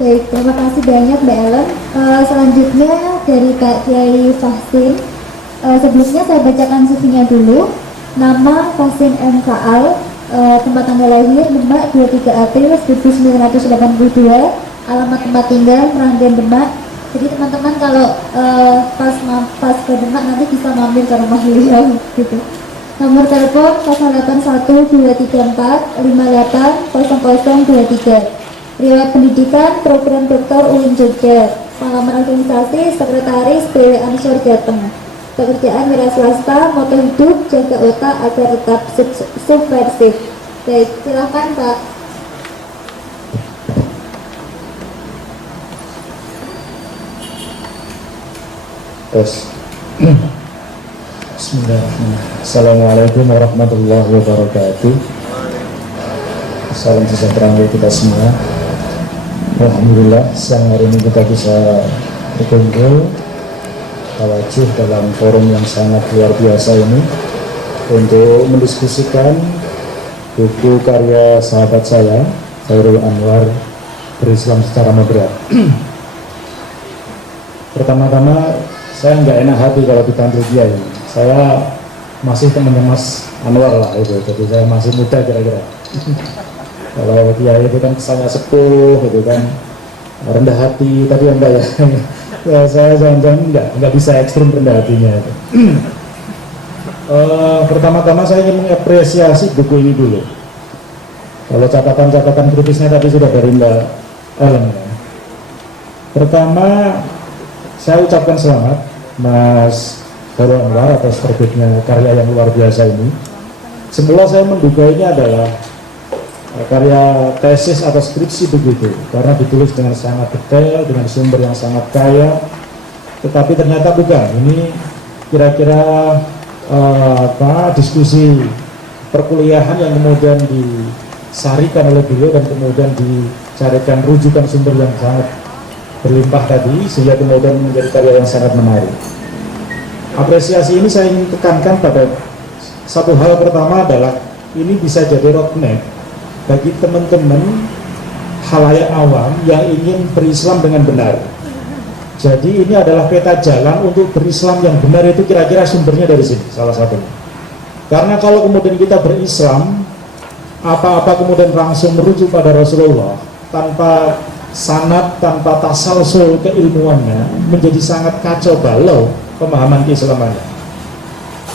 Baik, terima kasih banyak Mbak Ellen. Selanjutnya dari Pak Kiai Fahsin. Sebelumnya saya bacakan CV-nya dulu. Nama Fahsin MKAL, tempat tanggal lahir Demak 23 April 1982, alamat tempat tinggal Meranggen Demak. Jadi teman-teman kalau pas ke Demak nanti bisa mampir ke rumah beliau gitu. Nomor telepon 081234 580023. Riwayat pendidikan program Dr. UIN Jogja. Pengalaman organisasi sekretaris BW Ansor Jateng. Pekerjaan wira swasta, moto hidup jaga otak agar tetap subversif. Baik, silakan Pak. Terus Bismillahirrahmanirrahim. Assalamualaikum warahmatullahi wabarakatuh. Salam sejahtera untuk kita semua. Alhamdulillah siang hari ini kita bisa berkumpul tawajuh dalam forum yang sangat luar biasa ini untuk mendiskusikan buku karya sahabat saya Khairul Anwar, Berislam Secara Moderat. Pertama-tama saya nggak enak hati kalau dipanggil Kiai. Saya masih temannya Mas Anwar lah itu, jadi saya masih muda kira-kira. Kalau Kiai itu kan kesannya sepuh gitu kan, rendah hati, tapi enggak ya. Ya saya jangan-jangan enggak bisa ekstrim rendah hatinya itu. Pertama-tama saya ingin mengapresiasi buku ini dulu. Kalau catatan-catatan kritisnya tadi sudah dari Mbak Ellen ya. Pertama saya ucapkan selamat Mas Khairul Anwar atas terbitnya karya yang luar biasa ini. Semula saya menduga ini adalah karya tesis atau skripsi begitu, karena ditulis dengan sangat detail, dengan sumber yang sangat kaya. Tetapi ternyata bukan, ini kira-kira diskusi perkuliahan yang kemudian disarikan oleh beliau dan kemudian dicarikan rujukan sumber yang sangat berlimpah tadi, sehingga kemudian menjadi karya yang sangat menarik. Apresiasi ini saya ingin tekankan pada satu hal. Pertama adalah ini bisa jadi roadmap bagi teman-teman khalayak awam yang ingin berislam dengan benar. Jadi ini adalah peta jalan untuk berislam yang benar, itu kira-kira sumbernya dari sini salah satunya. Karena kalau kemudian kita berislam apa-apa kemudian langsung merujuk pada Rasulullah tanpa sanad, tanpa tasalsul keilmuannya, menjadi sangat kacau balau pemahaman keislamannya.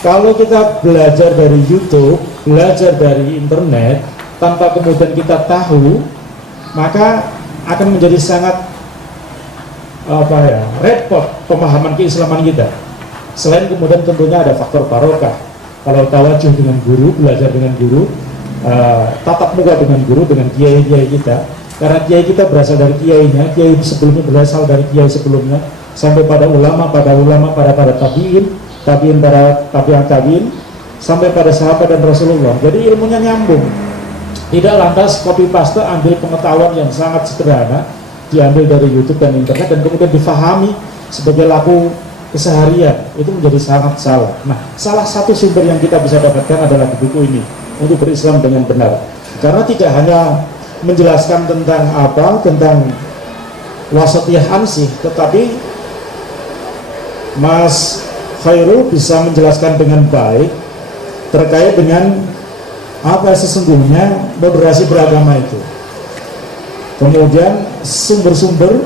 Kalau kita belajar dari YouTube, belajar dari internet tanpa kemudian kita tahu, maka akan menjadi sangat repot pemahaman keislaman kita. Selain kemudian tentunya ada faktor barokah. Kalau tawajuh dengan guru, belajar dengan guru, tatap muka dengan guru, dengan kiai-kiai kita. Karena kiai kita berasal dari kiainya, kiai sebelumnya berasal dari kiai sebelumnya, sampai pada ulama, pada tabiin, para tabiin, sampai pada sahabat dan Rasulullah. Jadi ilmunya nyambung. Tidak lantas copy paste, ambil pengetahuan yang sangat sederhana, diambil dari YouTube dan internet dan kemudian difahami sebagai laku keseharian. Itu menjadi sangat salah. Nah, salah satu sumber yang kita bisa dapatkan adalah di buku ini untuk berislam dengan benar. Karena tidak hanya menjelaskan tentang wasatiyah ansih, tetapi Mas Khairul bisa menjelaskan dengan baik terkait dengan apa sesungguhnya moderasi beragama itu. Kemudian sumber-sumber,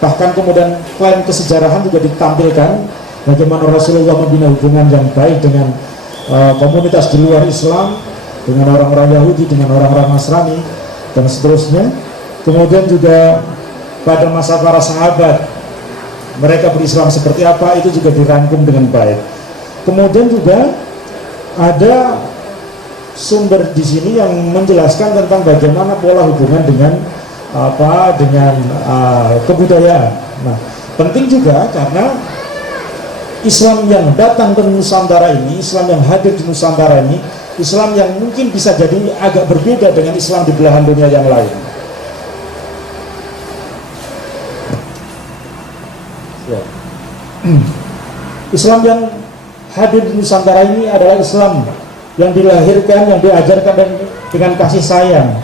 bahkan kemudian klaim kesejarahan juga ditampilkan, bagaimana Rasulullah membina hubungan yang baik dengan komunitas di luar Islam, dengan orang-orang Yahudi, dengan orang-orang Nasrani, dan seterusnya. Kemudian juga pada masa para sahabat, mereka berislam seperti apa, itu juga dirangkum dengan baik. Kemudian juga ada sumber di sini yang menjelaskan tentang bagaimana pola hubungan dengan kebudayaan. Nah, penting juga karena Islam yang datang ke Nusantara ini, Islam yang hadir di Nusantara ini, Islam yang mungkin bisa jadi agak berbeda dengan Islam di belahan dunia yang lain. Ya. Islam yang hadir di Nusantara ini adalah Islam yang dilahirkan, yang diajarkan dengan kasih sayang,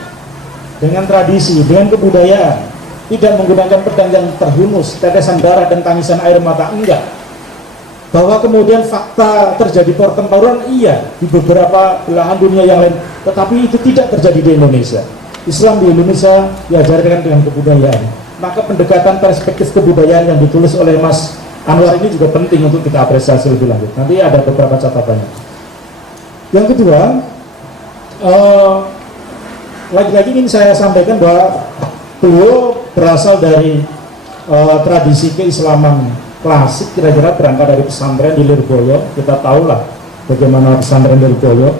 dengan tradisi, dengan kebudayaan, tidak menggunakan pedang yang terhunus, tetesan darah dan tangisan air mata, enggak. Bahwa kemudian fakta terjadi pertempuran, iya, di beberapa belahan dunia yang lain, tetapi itu tidak terjadi di Indonesia. Islam di Indonesia diajarkan dengan kebudayaan. Maka pendekatan perspektif kebudayaan yang ditulis oleh Mas Anwar ini juga penting untuk kita apresiasi lebih lanjut. Nanti ada beberapa catatannya. Yang kedua, lagi-lagi ingin saya sampaikan bahwa beliau berasal dari tradisi keislaman klasik, kira-kira berangkat dari pesantren di Lirboyo. Kita tahulah bagaimana pesantren di Lirboyo.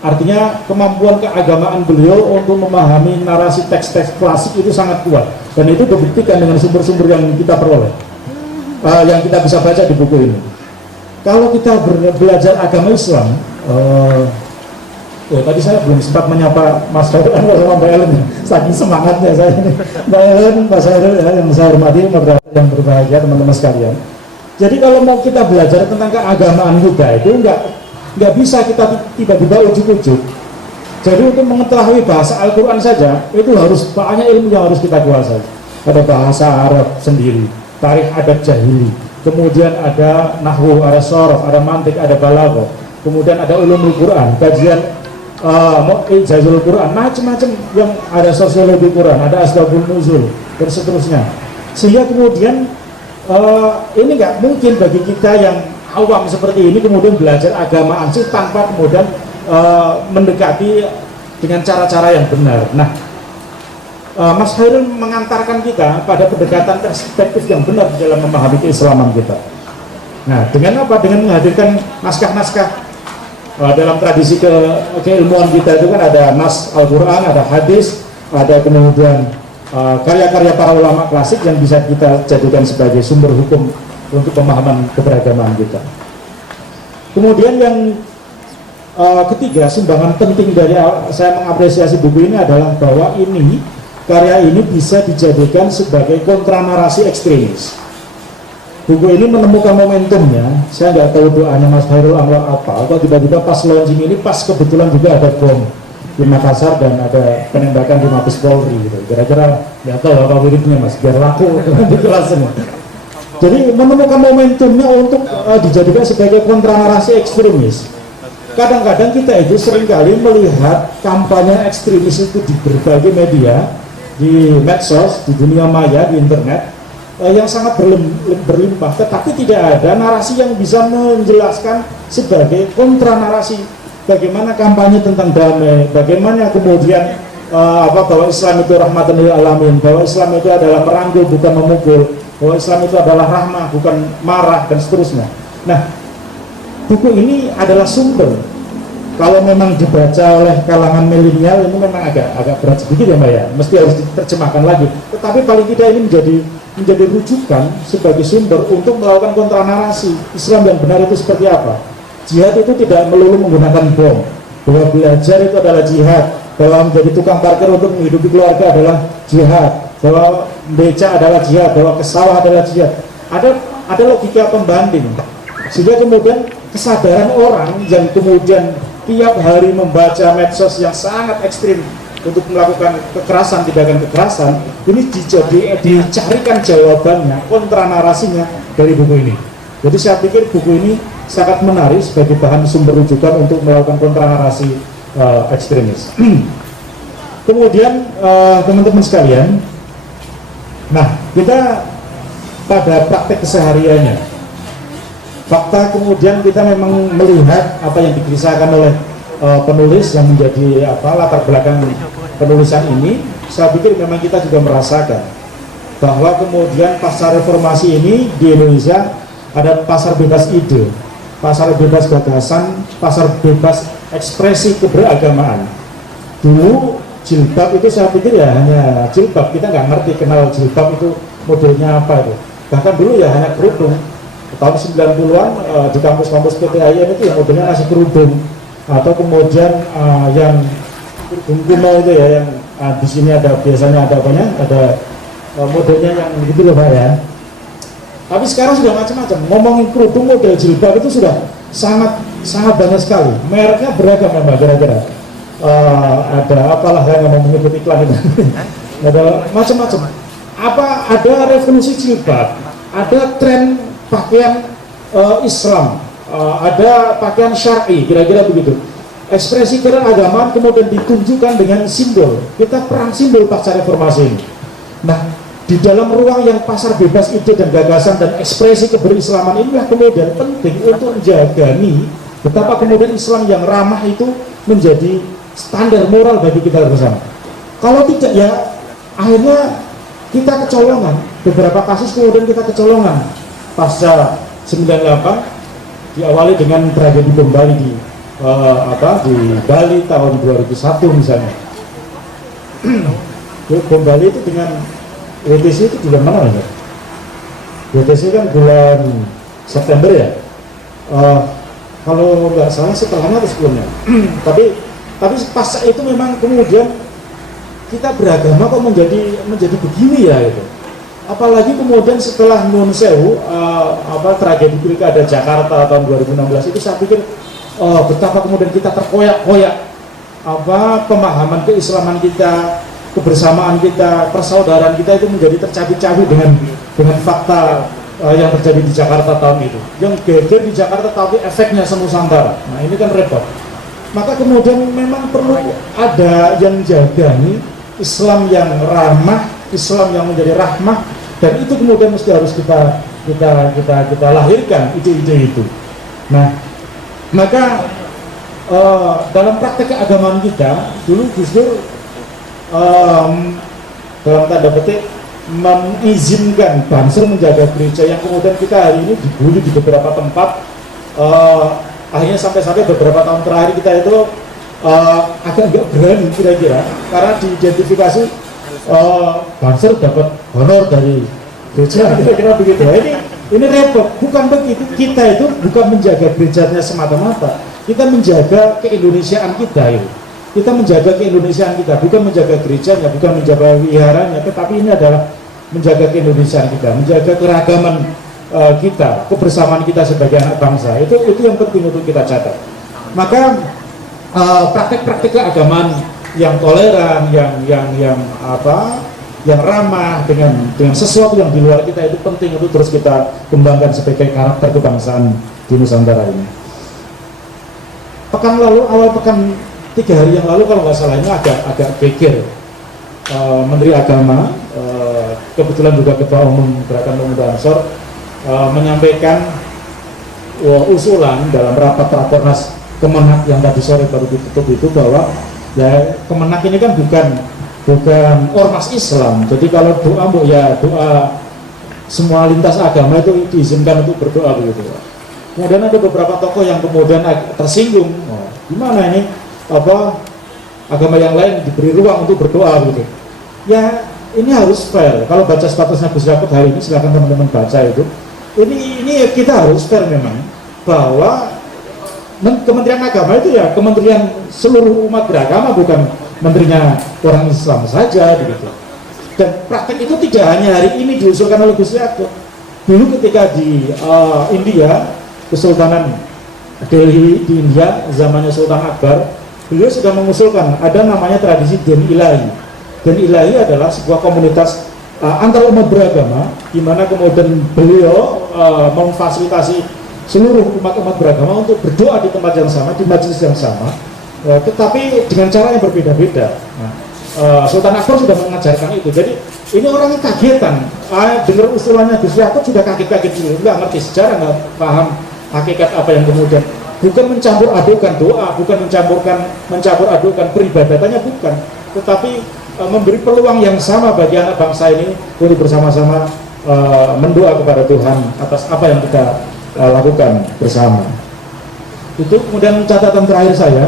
Artinya kemampuan keagamaan beliau untuk memahami narasi teks-teks klasik itu sangat kuat, dan itu dibuktikan dengan sumber-sumber yang kita peroleh, yang kita bisa baca di buku ini. Kalau kita belajar agama Islam, tadi saya belum sempat menyapa Mas Khairul sama Mbak Ellen, saking semangatnya saya ini. Mbak Ellen, Mas Khairul ya, yang saya hormati, yang berbahagia teman-teman sekalian. Jadi kalau mau kita belajar tentang keagamaan kita itu nggak bisa kita tiba-tiba ujuk-ujuk. Jadi untuk mengetahui bahasa Al-Quran saja itu harus banyak ilmu yang harus kita kuasai. Ada bahasa Arab sendiri, tarikh adat jahili, kemudian ada nahwu, ada sorof, ada mantik, ada balaghah, kemudian ada ulumul Quran, kajian ijazul Quran, macam-macam yang ada, sosiologi Quran, ada asbabun nuzul dan seterusnya. Sehingga kemudian ini nggak mungkin bagi kita yang awam seperti ini kemudian belajar agama ansih tanpa kemudian mendekati dengan cara-cara yang benar. Nah, Mas Khairul mengantarkan kita pada pendekatan perspektif yang benar di dalam memahami keislaman kita. Nah, dengan apa? Dengan menghadirkan naskah-naskah dalam tradisi keilmuan kita itu kan ada nas Al-Quran, ada hadis, ada kemudian karya-karya para ulama klasik yang bisa kita jadikan sebagai sumber hukum untuk pemahaman keberagaman kita. Kemudian yang ketiga, sumbangan penting dari saya mengapresiasi buku ini adalah bahwa karya ini bisa dijadikan sebagai kontranarasi ekstremis. Buku ini menemukan momentumnya. Saya nggak tahu doanya Mas Khairul Anwar apa, atau tiba-tiba pas launching ini pas kebetulan juga ada bom di Makassar dan ada penembakan di Mabes Polri gitu. Kira-kira nggak tahu apa miripnya Mas, biar laku di kelas ini. Jadi menemukan momentumnya untuk dijadikan sebagai kontranarasi ekstremis. Kadang-kadang kita itu seringkali melihat kampanye ekstremis itu di berbagai media, di medsos, di dunia maya, di internet, yang sangat berlimpah, tetapi tidak ada narasi yang bisa menjelaskan sebagai kontranarasi bagaimana kampanye tentang damai, bagaimana kemudian bahwa Islam itu rahmatan lil alamin, bahwa Islam itu adalah merangkul bukan memukul, bahwa Islam itu adalah rahmah bukan marah, dan seterusnya. Nah, buku ini adalah sumber. Kalau memang dibaca oleh kalangan milenial ini memang agak berat sedikit ya Mbak ya, mesti harus diterjemahkan lagi. Tetapi paling tidak ini menjadi rujukan sebagai sumber untuk melakukan kontranarasi Islam yang benar itu seperti apa. Jihad itu tidak melulu menggunakan bom, bahwa belajar itu adalah jihad, bahwa menjadi tukang parkir untuk menghidupi keluarga adalah jihad, bahwa beca adalah jihad, bahwa ke sawah adalah jihad. Ada logika pembanding, sehingga kemudian kesadaran orang yang kemudian tiap hari membaca medsos yang sangat ekstrim untuk melakukan kekerasan, tindakan kekerasan, ini dicarikan jawabannya, kontranarasinya dari buku ini. Jadi saya pikir buku ini sangat menarik sebagai bahan sumber rujukan untuk melakukan kontranarasi ekstremis. Kemudian teman-teman sekalian, nah kita pada praktek kesehariannya, fakta kemudian kita memang melihat apa yang dikisahkan oleh penulis yang menjadi latar belakang penulisan ini. Saya pikir memang kita juga merasakan bahwa kemudian pasca reformasi ini di Indonesia ada pasar bebas ide, pasar bebas gagasan, pasar bebas ekspresi keberagamaan. Dulu jilbab itu saya pikir ya hanya jilbab, kita nggak ngerti kenal jilbab itu modelnya apa itu. Bahkan dulu ya hanya kerudung. Tahun 90-an di kampus-kampus PTIN itu yang modelnya masih kerudung, atau kemudian yang kerudung kuno itu ya, yang di sini ada biasanya ada modelnya yang begitu loh Pak ya. Tapi sekarang sudah macam-macam. Ngomongin kerudung model jilbab itu sudah sangat banyak sekali. Mereknya beragam ya Mbak, kira-kira. Ada apalah, saya nggak mau menyebut iklan itu. Ada macam-macam. ada revolusi jilbab, ada tren pakaian Islam, ada pakaian syar'i, kira-kira begitu. Ekspresi keragaman kemudian ditunjukkan dengan simbol. Kita perang simbol pasca reformasi ini. Nah, di dalam ruang yang pasar bebas ide dan gagasan dan ekspresi keberislaman inilah kemudian penting untuk menjaga betapa kemudian Islam yang ramah itu menjadi standar moral bagi kita bersama. Kalau tidak, ya akhirnya kita kecolongan. Beberapa kasus kemudian kita kecolongan. Pasca 98 diawali dengan tragedi bom Bali di Bali tahun 2001 misalnya. Bom Bali itu dengan WTC itu bulan mana ya? WTC kan bulan September ya. Kalau nggak salah setelahnya atau sebelumnya. tapi pasca itu memang kemudian kita beragama kok menjadi begini ya gitu. Apalagi kemudian setelah Nun Sewu tragedi Pilkada Jakarta tahun 2016 itu saya pikir betapa kemudian kita terkoyak-koyak pemahaman keislaman kita, kebersamaan kita, persaudaraan kita itu menjadi tercabik-cabik dengan fakta yang terjadi di Jakarta tahun itu. Yang geger di Jakarta tapi efeknya senusantara. Nah ini kan repot. Maka kemudian memang perlu ada yang jaga Islam yang ramah, Islam yang menjadi rahmah, dan itu kemudian mesti harus kita lahirkan ide-ide itu. Nah, maka dalam praktek keagamaan kita dulu Gus Dur dalam tanda petik mengizinkan Banser menjaga gereja yang kemudian kita hari ini dibully di beberapa tempat. Akhirnya sampai beberapa tahun terakhir kita itu agak berani kira-kira karena diidentifikasi Banser dapat honor dari gereja, kira-kira begitu. Ini repot, bukan begitu. Kita itu bukan menjaga gerejanya semata-mata, kita menjaga keindonesiaan kita itu. Kita menjaga keindonesiaan kita, bukan menjaga gerejanya, bukan menjaga wiharanya, tetapi ini adalah menjaga keindonesiaan kita, menjaga keragaman kita, kebersamaan kita sebagai anak bangsa. Itu yang penting untuk kita catat. Maka praktek-praktek keagamaan yang toleran, yang ramah dengan sesuatu yang di luar kita itu penting untuk terus kita kembangkan sebagai karakter kebangsaan di Nusantara ini. Pekan lalu, awal pekan 3 hari yang lalu kalau nggak salah ini agak pikir Menteri Agama, kebetulan juga Ketua Umum Gerakan Pemuda Ansor, menyampaikan usulan dalam rapat Rakornas Kemenak yang tadi sore baru ditutup itu bahwa ya Kemenak ini kan bukan ormas Islam. Jadi kalau doa semua lintas agama itu diizinkan untuk berdoa begitu. Kemudian ada beberapa tokoh yang kemudian tersinggung. Gimana ini agama yang lain diberi ruang untuk berdoa begitu. Ya ini harus fair. Kalau baca statusnya Gus Yakut hari ini, silakan teman-teman baca itu. Ini kita harus fair memang bahwa Kementerian Agama itu ya kementerian seluruh umat beragama, bukan menterinya orang Islam saja begitu. Dan praktek itu tidak hanya hari ini diusulkan oleh Gus Yakut. Dulu ketika di India, Kesultanan Delhi di India zamannya Sultan Akbar, beliau sudah mengusulkan ada namanya tradisi Den Ilahi. Den Ilahi adalah sebuah komunitas antar umat beragama di mana kemudian beliau memfasilitasi seluruh umat-umat beragama untuk berdoa di tempat yang sama, di majelis yang sama, tetapi dengan cara yang berbeda-beda. Sultan Akbar sudah mengajarkan itu. Jadi ini orangnya kagetan, dengar usulannya Gus Yakut sudah kaget-kaget dulu, nggak ngerti sejarah, nggak paham hakikat apa yang kemudian, bukan mencampur adukan doa, bukan mencampur adukan peribadatannya, bukan, tetapi memberi peluang yang sama bagi anak bangsa ini untuk bersama-sama mendoa kepada Tuhan atas apa yang kita lakukan bersama. Itu kemudian catatan terakhir saya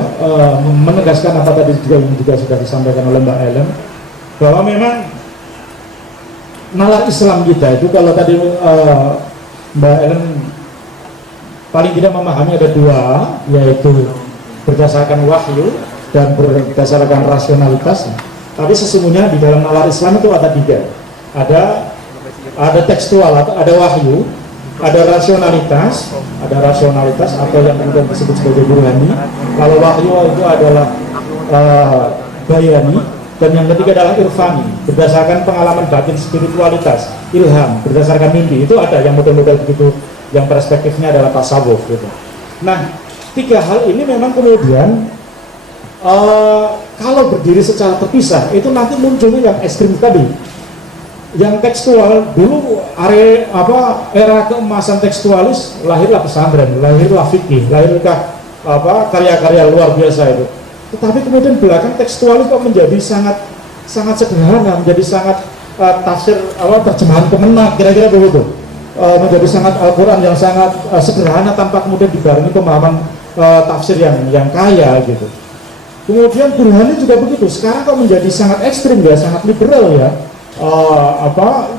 menegaskan apa tadi juga sudah disampaikan oleh Mbak Ellen, bahwa memang nalar Islam kita itu kalau tadi Mbak Ellen paling tidak memahami ada 2, yaitu berdasarkan wahyu dan berdasarkan rasionalitas. Tapi sesungguhnya di dalam nalar Islam itu ada 3. Ada tekstual atau ada wahyu, ada rasionalitas atau yang kemudian disebut sebagai burhani. Kalau wahyu itu adalah bayani, Dan yang ketiga adalah irfani, berdasarkan pengalaman batin, spiritualitas, ilham, berdasarkan mimpi. Itu ada yang model-model begitu, yang perspektifnya adalah tasawuf gitu. Nah, tiga hal ini memang kemudian kalau berdiri secara terpisah itu nanti munculnya yang ekstrim tadi, yang tekstual. Dulu era keemasan tekstualis, lahirlah pesantren, lahirlah fikih, lahirlah karya-karya luar biasa itu. Tetapi kemudian belakang tekstualis kok menjadi sangat sederhana, menjadi sangat tafsir terjemahan kemenak, kira-kira begitu. Menjadi sangat Al-Quran yang sangat sederhana tanpa kemudian dibarengi pemahaman tafsir yang kaya gitu. Kemudian Burhani juga begitu. Sekarang kok menjadi sangat ekstrim ya, sangat liberal ya.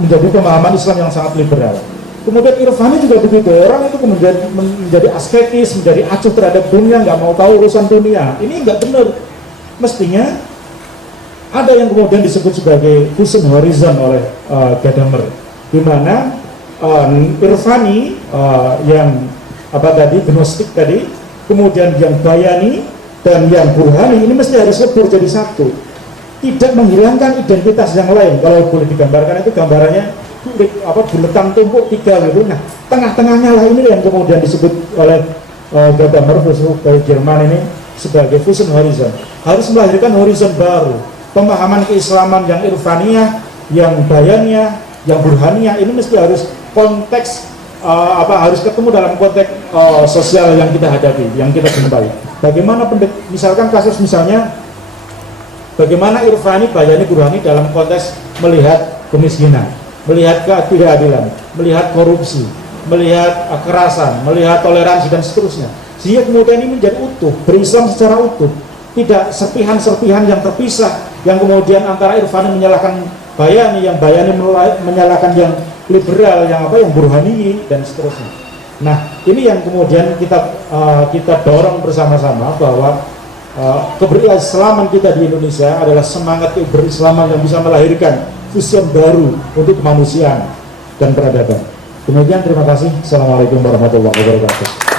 Menjadi pemahaman Islam yang sangat liberal. Kemudian Irfani juga begitu, orang itu kemudian menjadi asketis, menjadi acuh terhadap dunia, nggak mau tahu urusan dunia. Ini nggak benar. Mestinya ada yang kemudian disebut sebagai fusion horizon oleh Gadamer, di mana Irfani yang gnostik tadi, kemudian yang bayani dan yang burhani ini mesti harus lebur jadi satu, tidak menghilangkan identitas yang lain. Kalau boleh digambarkan itu gambarannya buletan tumpuk tiga gitu. Nah, tengah-tengahnya lah ini yang kemudian disebut oleh Gadamer, filsuf dari Jerman ini sebagai fusion horizon. Harus melahirkan horizon baru, pemahaman keislaman yang irfaniyah, yang bayaniyah, yang burhaniyah. Ini mesti harus konteks harus ketemu dalam konteks sosial yang kita hadapi, yang kita jumpai. Bagaimana misalkan kasus misalnya bagaimana irfani, bayani, burhani dalam konteks melihat kemiskinan, melihat ketidakadilan, melihat korupsi, melihat kekerasan, melihat toleransi dan seterusnya. Sehingga kemudian ini menjadi utuh, berislam secara utuh, tidak serpihan-serpihan yang terpisah, yang kemudian antara irfani menyalahkan bayani, yang bayani menyalahkan yang liberal, yang burhani dan seterusnya. Nah, ini yang kemudian kita dorong bersama-sama bahwa keberislaman kita di Indonesia adalah semangat keberislaman yang bisa melahirkan fusion baru untuk kemanusiaan dan peradaban. Demikian, terima kasih. Assalamualaikum warahmatullahi wabarakatuh.